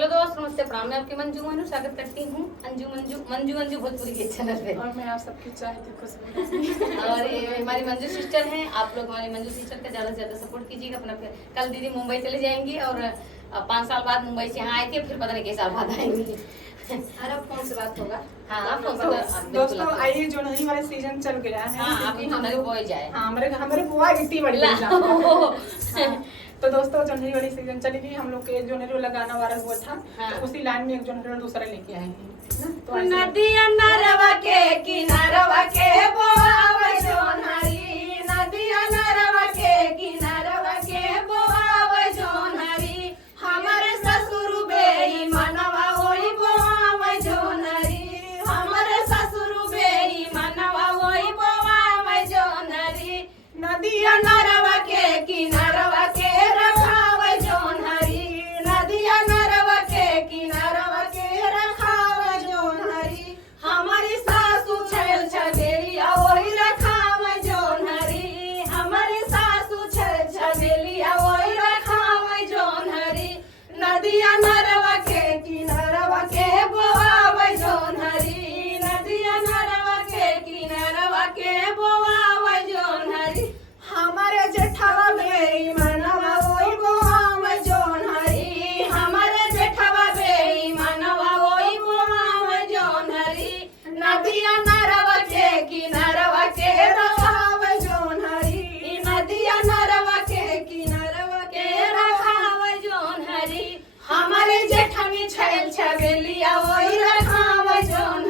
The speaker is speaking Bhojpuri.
हेलो दोस्त, नमस्ते, प्रणाम। मैं आपकी मंजू मनु स्वागत करती हूँ अंजू मंजू मंजू मंजू भोजपुरी के चैनल पे। और मैं आप सबकी चाहती खुशबू। और ये हमारी मंजू सिस्टर हैं। आप लोग हमारी मंजू सिस्टर का ज़्यादा से ज़्यादा सपोर्ट कीजिएगा अपना। कल दीदी मुंबई चले जाएंगी और 5 साल बाद मुंबई से यहाँ आई थी, फिर पता नहीं किस साल बाद आएंगी। अरे अब फोन से बात होगा। हाँ, फोन से बात। दोस्तों आइए, जो नहीं वाला सीजन चल गया है। हाँ, अभी हमारे बॉय जाए। हाँ, हमारे बुआ गिट्टी बड़ी ला। तो दोस्तों जोनहरी वाली सीजन चली गई। हम लोग के जोनहरी वाला गाना वायरल हुआ था। हाँ। तो उसी लाइन में एक जोनहरी वाला दूसरा लेके आए हैं। तो नदिया नरवा के किनारवा के बोआवे जोनहरी, नदिया नरवा के किनारवा के बोआवे जोनहरी, हमरे ससुर बेई मनवा ओई बोआवे जोनहरी, हमरे ससुर बेई मनवा ओई बोआवे जोनहरी, नदिया नरवा के किनारवा के रखावे जोनहरी, नदिया नरवा के किनारवा के रखावे जोनहरी, हमारी सासू छेल छबेलिया ओही रखावे जोनहरी, हमारी सासू छेल छबेलिया ओही रखावे जोनहरी, नदिया नरवा के किनारवा के बोआवे जोनहरी, नदिया नरवा के किनारवा के बोआवे जोनहरी, हमारे जेठवा बेई मनवा ओई बोआवे जोनहरी, हमारे जेठवा बेई मनवा ओई बोआवे जोनहरी, नदिया नरवा के किनारवा के रखावे जोनहरी, नदिया नरवा के किनारवा के रखावे जोनहरी, हमारे जेठवी छेल छबेलिया ओई रखावे जोनहरी।